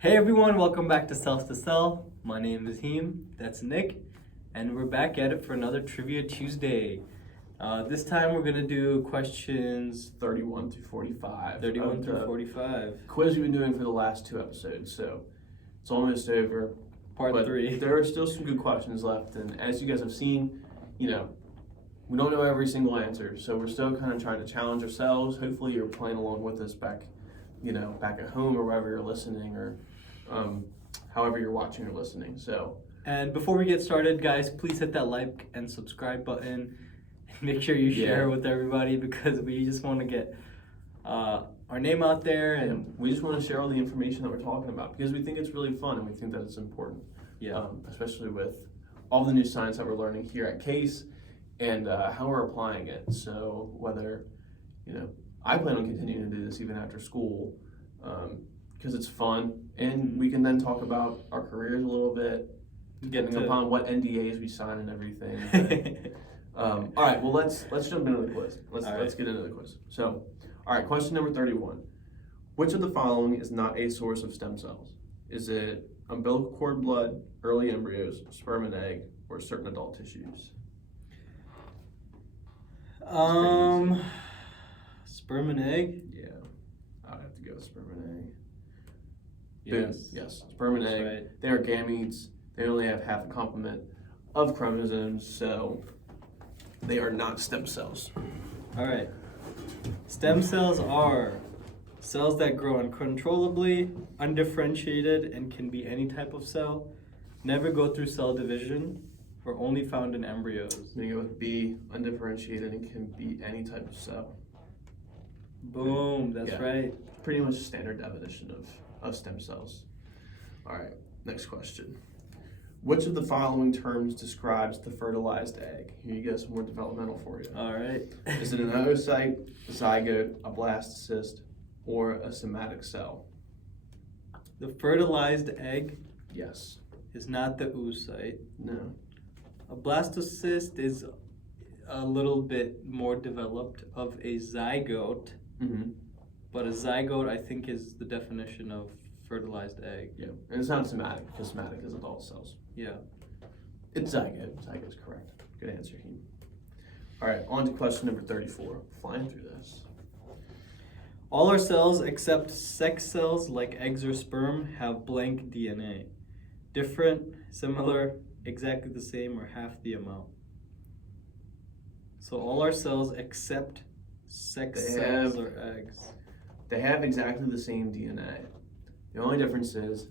Hey everyone, welcome back to Self to Cell. My name is Heem, that's Nick, and we're back at it for another Trivia Tuesday. This time we're gonna do questions 31 through 45. 31 through 45. Quiz we've been doing for the last two episodes, so it's almost over. Part but 3. There are still some good questions left, and as you guys have seen, we don't know every single answer, so we're still kind of trying to challenge ourselves. Hopefully you're playing along with us back at home or wherever you're listening, or however you're watching or listening. And before we get started, guys, please hit that like and subscribe button. Make sure you share with everybody because we just want to get our name out there, and we just want to share all the information that we're talking about because we think it's really fun and we think that it's important. Especially with all the new science that we're learning here at Case and how we're applying it. So whether, I plan on continuing to do this even after school because it's fun, and we can then talk about our careers a little bit, depending upon what NDAs we sign and everything. All right, well let's jump into the quiz. Let's get into the quiz. So, all right, question number 31. Which of the following is not a source of stem cells? Is it umbilical cord blood, early embryos, sperm and egg, or certain adult tissues? Sperm and egg? Yeah, I'd have to go with sperm and egg. Yes, sperm and egg. Right. They are gametes. They only have half a complement of chromosomes, so they are not stem cells. All right. Stem cells are cells that grow uncontrollably, undifferentiated, and can be any type of cell, never go through cell division, or only found in embryos. I'm gonna go with B, undifferentiated, and can be any type of cell. Boom, that's right. Pretty much standard definition of stem cells. All right, next question. Which of the following terms describes the fertilized egg? Here you go, some more developmental for you. All right. Is it an oocyte, a zygote, a blastocyst, or a somatic cell? The fertilized egg Yes. is not the oocyte. No. A blastocyst is a little bit more developed of a zygote, but a zygote, I think, is the definition of fertilized egg. Yeah, and it's not somatic because somatic is adult cells. Yeah. It's zygote. Zygote's correct. Good answer, Heem. All right, on to question number 34. Flying through this. All our cells except sex cells like eggs or sperm have blank DNA. Different, similar, exactly the same, or half the amount. So all our cells except sex cells or eggs. They have exactly the same DNA. The only difference is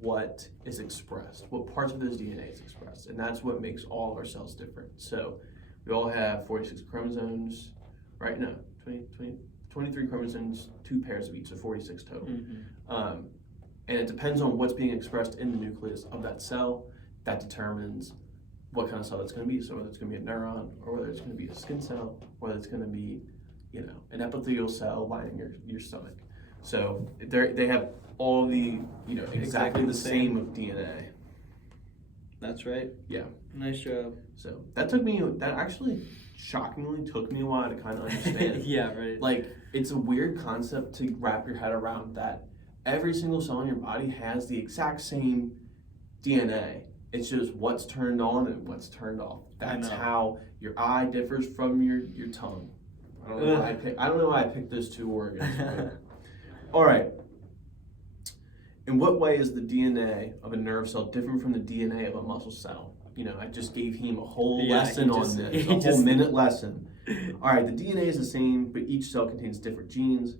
what is expressed, what parts of this DNA is expressed, and that's what makes all of our cells different. So we all have 46 chromosomes, right? No, 23 chromosomes, 2 pairs of each, so 46 total. And it depends on what's being expressed in the nucleus of that cell that determines what kind of cell it's going to be. So whether it's going to be a neuron, or whether it's going to be a skin cell, whether it's going to be, an epithelial cell lining your stomach. So they have all the, exactly the same of DNA. That's right. Yeah. Nice job. So that actually shockingly took me a while to kind of understand. Yeah, right. Like, it's a weird concept to wrap your head around that every single cell in your body has the exact same DNA. It's just what's turned on and what's turned off. That's how your eye differs from your tongue. I don't know why I picked those two organs. All right. In what way is the DNA of a nerve cell different from the DNA of a muscle cell? I just gave him a whole lesson on this, a whole minute lesson. All right, the DNA is the same, but each cell contains different genes.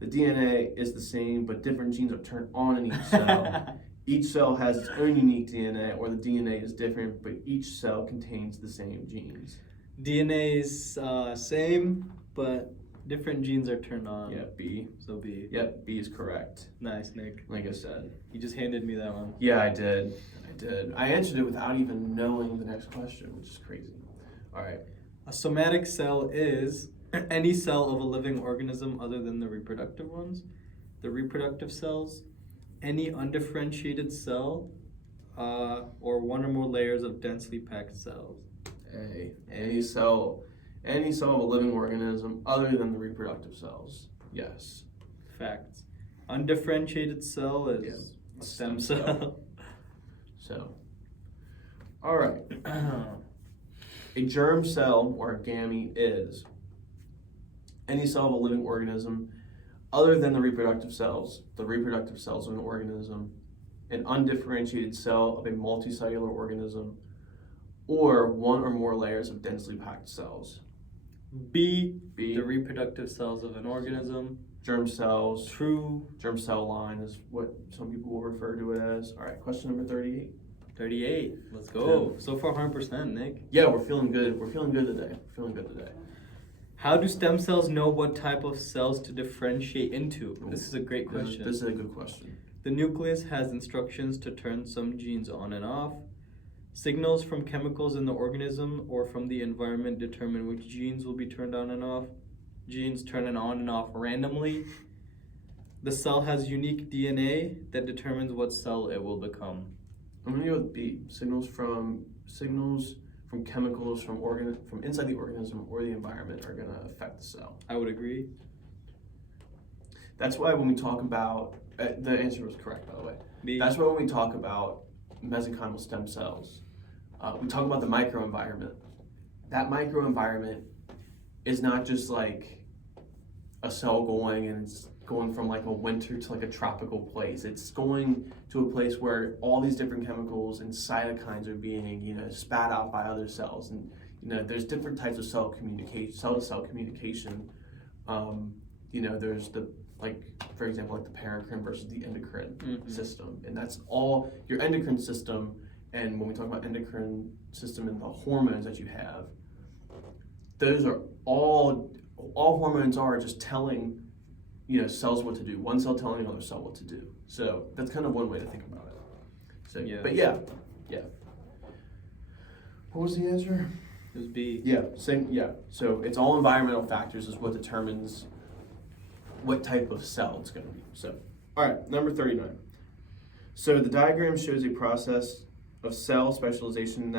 The DNA is the same, but different genes are turned on in each cell. Each cell has its own unique DNA, or the DNA is different, but each cell contains the same genes. DNA is same, but different genes are turned on. Yeah, B. So B. Yep, B is correct. Nice, Nick. Like I said. You just handed me that one. Yeah, I did. I answered it without even knowing the next question, which is crazy. All right. A somatic cell is any cell of a living organism other than the reproductive ones. The reproductive cells, any undifferentiated cell, or one or more layers of densely packed cells. Any cell of a living organism other than the reproductive cells. Yes. Facts. Undifferentiated cell is Yeah. a stem cell. So, all right. A germ cell or a gamete is any cell of a living organism other than the reproductive cells of an organism, an undifferentiated cell of a multicellular organism, or one or more layers of densely packed cells. B, B, the reproductive cells of an organism. germ cells. True. Germ cell line is what some people will refer to it as. All right, question number 38. 38. Let's go. So far, 100%, Nick. Yeah, we're feeling good. We're feeling good today. How do stem cells know what type of cells to differentiate into? This is a great question. This is a good question. The nucleus has instructions to turn some genes on and off. Signals from chemicals in the organism or from the environment determine which genes will be turned on and off. Genes turn it on and off randomly. The cell has unique DNA that determines what cell it will become. I'm gonna go with B. Signals from chemicals from inside the organism or the environment are gonna affect the cell. I would agree. That's why when we talk about the answer was correct, by the way. B. That's why when we talk about mesenchymal stem cells, we talk about the microenvironment. That microenvironment is not just like a cell going and it's going from like a winter to like a tropical place. It's going to a place where all these different chemicals and cytokines are being, spat out by other cells. And, there's different types of cell to cell communication. There's for example, the paracrine versus the endocrine system. And that's all your endocrine system. And when we talk about endocrine system and the hormones that you have, those are all hormones are just telling cells what to do. One cell telling another cell what to do. So that's kind of one way to think about it. So, yeah. But yeah. What was the answer? It was B. Yeah, same. Yeah. So it's all environmental factors is what determines what type of cell it's going to be. So, all right, number 39. So the diagram shows a process of cell specialization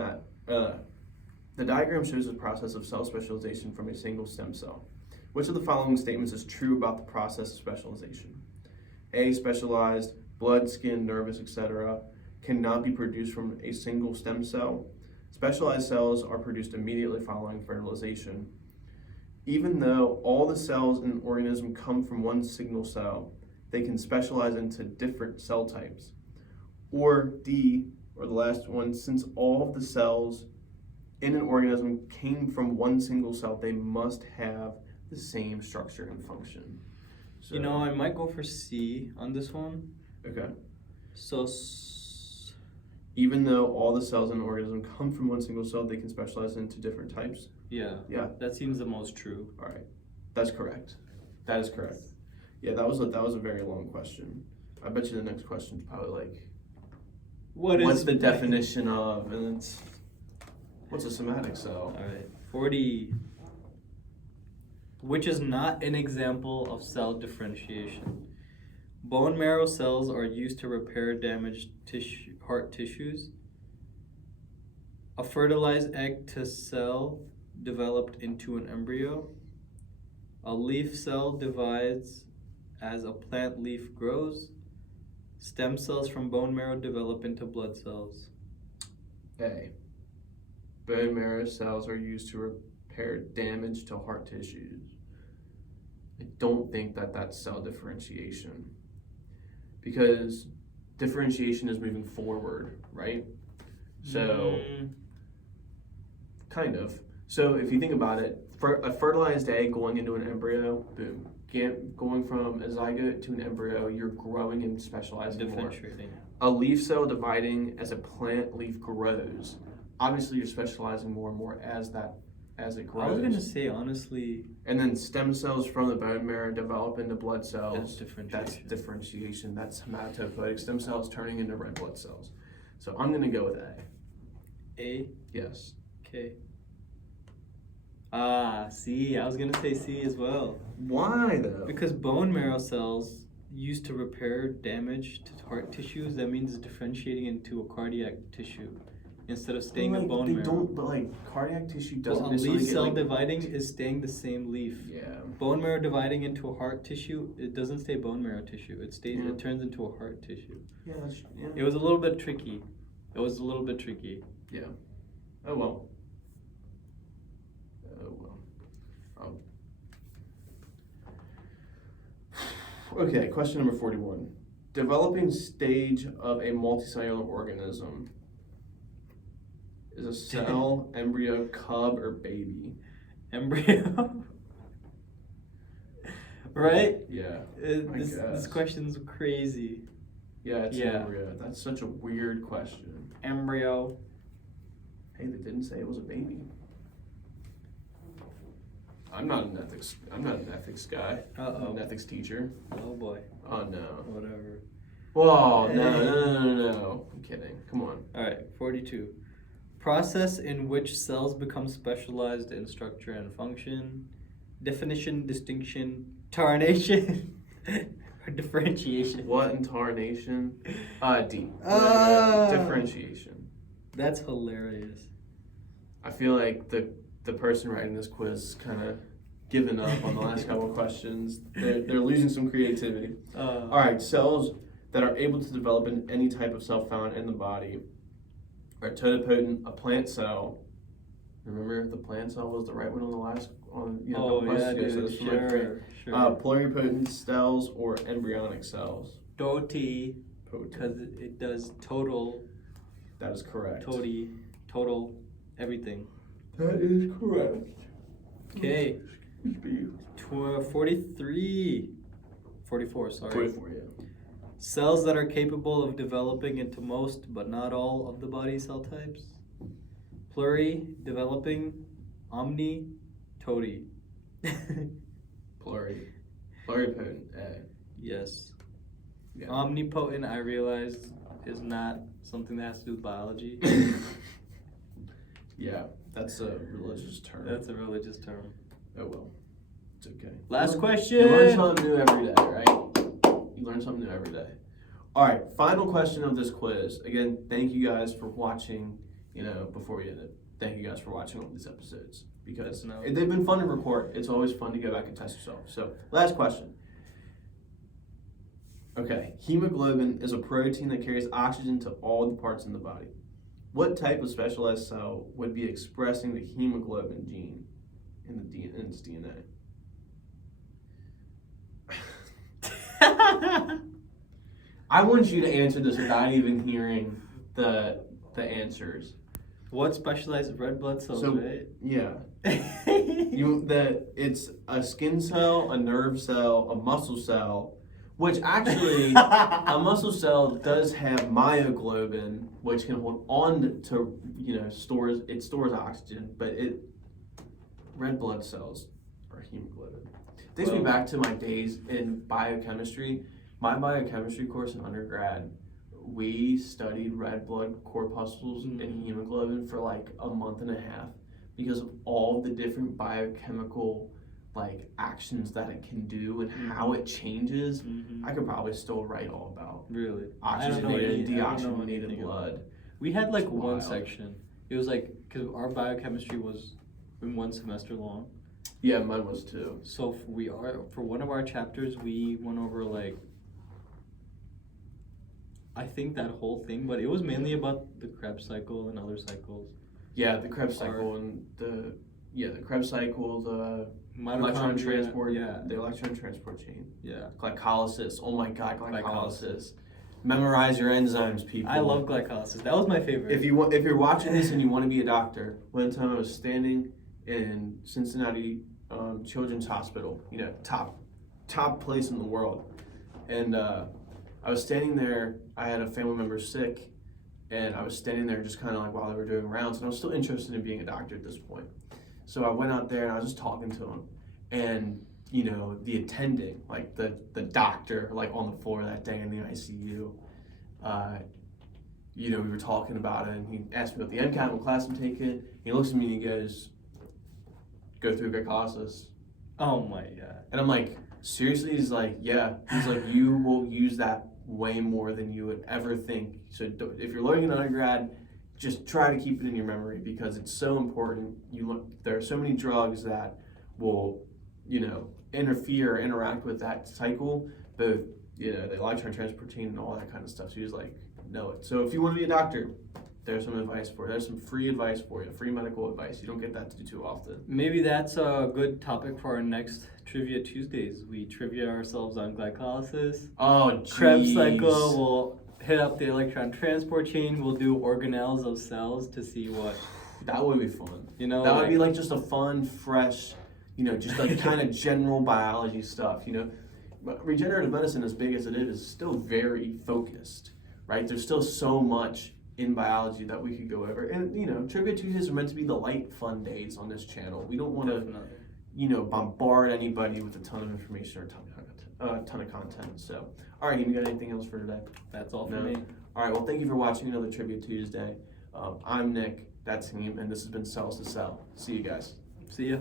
from a single stem cell. Which of the following statements is true about the process of specialization? A, specialized blood, skin, nervous, etc. cannot be produced from a single stem cell. Specialized cells are produced immediately following fertilization. Even though all the cells in an organism come from one single cell, they can specialize into different cell types. Or D, or the last one, since all of the cells in an organism came from one single cell, they must have the same structure and function. So, I might go for C on this one. Okay. So, even though all the cells in an organism come from one single cell, they can specialize into different types. Yeah. That seems the most true. All right. That's correct. That is correct. Yeah, that was a very long question. I bet you the next question is probably like, what's the definition of, and it's, what's a somatic cell? All right. 40. Which is not an example of cell differentiation. Bone marrow cells are used to repair damaged heart tissues. A fertilized egg to cell developed into an embryo. A leaf cell divides as a plant leaf grows. Stem cells from bone marrow develop into blood cells. A. Bone marrow cells are used to repair damage to heart tissues. I don't think that that's cell differentiation, because differentiation is moving forward, right? So, kind of. So if you think about it, for a fertilized egg going into an embryo, boom, going from a zygote to an embryo, you're growing and specializing more. A leaf cell dividing as a plant leaf grows, obviously you're specializing more and more as it grows. I was gonna say, honestly. And then stem cells from the bone marrow develop into blood cells. That's differentiation. That's hematopoietic stem cells turning into red blood cells. So I'm gonna go with A. A? Yes. Okay. C. I was gonna say C as well. Why though? Because bone marrow cells used to repair damage to heart tissues, that means differentiating into a cardiac tissue. instead of staying like, in bone they marrow. don't, but like cardiac tissue doesn't Well, a necessarily leaf get, cell like, dividing is staying the same leaf. Yeah. Bone marrow dividing into a heart tissue, it doesn't stay bone marrow tissue. It stays. Yeah. It turns into a heart tissue. Yeah, It was a little bit tricky. Oh well. Okay, question number 41. Developing stage of a multicellular organism is a cell, embryo, cub, or baby? Embryo. Right? Yeah. This question's crazy. Yeah, it's Yeah. an embryo. That's such a weird question. Embryo. Hey, they didn't say it was a baby. I'm not an ethics guy. Uh-oh. I'm an ethics teacher. Oh boy. Oh no. Whatever. Whoa, no. I'm kidding. Come on. Alright, 42. Process in which cells become specialized in structure and function. Definition, distinction, tarnation, or differentiation. What in tarnation? D. Differentiation. That's hilarious. I feel like the person writing this quiz kind of given up on the last couple of questions. They're losing some creativity. All right, cells that are able to develop in any type of cell found in the body are totipotent, a plant cell. Remember, the plant cell was the right one on the last Dude, so this one right there. sure. Pluripotent cells or embryonic cells. Toti, Potent. because it does total, That is correct. total, everything. That is correct. Okay. Excuse me. 43. 44, sorry. 44, yeah. Cells that are capable of developing into most but not all of the body cell types. Pluri, developing, omni, toti. Pluripotent. Yes. Yeah. Omnipotent, I realized, is not something that has to do with biology. Yeah, that's a religious term. That's a religious term. Oh well, it's okay. Last question. You learn something new every day, right? You learn something new every day. All right, final question of this quiz. Again, thank you guys for watching. Before we end it, thank you guys for watching all these episodes because they've been fun to record. It's always fun to go back and test yourself. So, last question. Okay, hemoglobin is a protein that carries oxygen to all the parts in the body. What type of specialized cell would be expressing the hemoglobin gene in its DNA? I want you to answer this without even hearing the answers. What specialized red blood cells, right? Yeah. It's a skin cell, a nerve cell, a muscle cell, which actually a muscle cell does have myoglobin, which can hold on to stores oxygen, but red blood cells are hemoglobin. Takes me back to my days in biochemistry. My biochemistry course in undergrad, we studied red blood corpuscles and hemoglobin for like a month and a half because of all the different biochemical actions that it can do and how it changes. I could probably still write all about oxygenated and deoxygenated blood. We had one section. It was because our biochemistry was in one semester long. Yeah, mine was too. So for one of our chapters, we went over I think that whole thing, but it was mainly about the Krebs cycle and other cycles. Yeah, the Krebs cycle and the Krebs cycle, the electron transport, the electron transport chain. Yeah. Glycolysis. Oh my God, glycolysis. Memorize your enzymes, people. I love glycolysis. That was my favorite. If you're watching this and you want to be a doctor, one time I was standing in Cincinnati Children's Hospital, top place in the world, and I was standing there. I had a family member sick, and I was standing there just kind of while they were doing rounds, and I was still interested in being a doctor at this point. So I went out there and I was just talking to him, and the attending, the doctor, on the floor that day in the ICU, we were talking about it, and he asked me about the MCAT, what class I'm taking. He looks at me and he goes, "Go through glycolysis." Oh my God. And I'm like, seriously? He's like, yeah. He's like, you will use that way more than you would ever think. So if you're learning in undergrad, just try to keep it in your memory because it's so important. There are so many drugs that will, interfere or interact with that cycle, but the electron transportation and all that kind of stuff. So you just know it. So if you want to be a doctor, there's some advice for you. There's some free advice for you, free medical advice. You don't get that to do too often. Maybe that's a good topic for our next Trivia Tuesdays. We trivia ourselves on glycolysis. Oh, geez. Krebs cycle. We'll hit up the electron transport chain. We'll do organelles of cells to see what. That would be fun. That would be just a fun, fresh, just kind of general biology stuff. But regenerative medicine, as big as it is still very focused, right? There's still so much in biology that we could go over. And, Trivia Tuesdays are meant to be the light, fun days on this channel. We don't want to, bombard anybody with a ton of information or a ton of content. So, all right, you got anything else for today? That's all for me. All right, well, thank you for watching another Trivia Tuesday. I'm Nick, that's him, and this has been Cells to Sell. See you guys. See ya.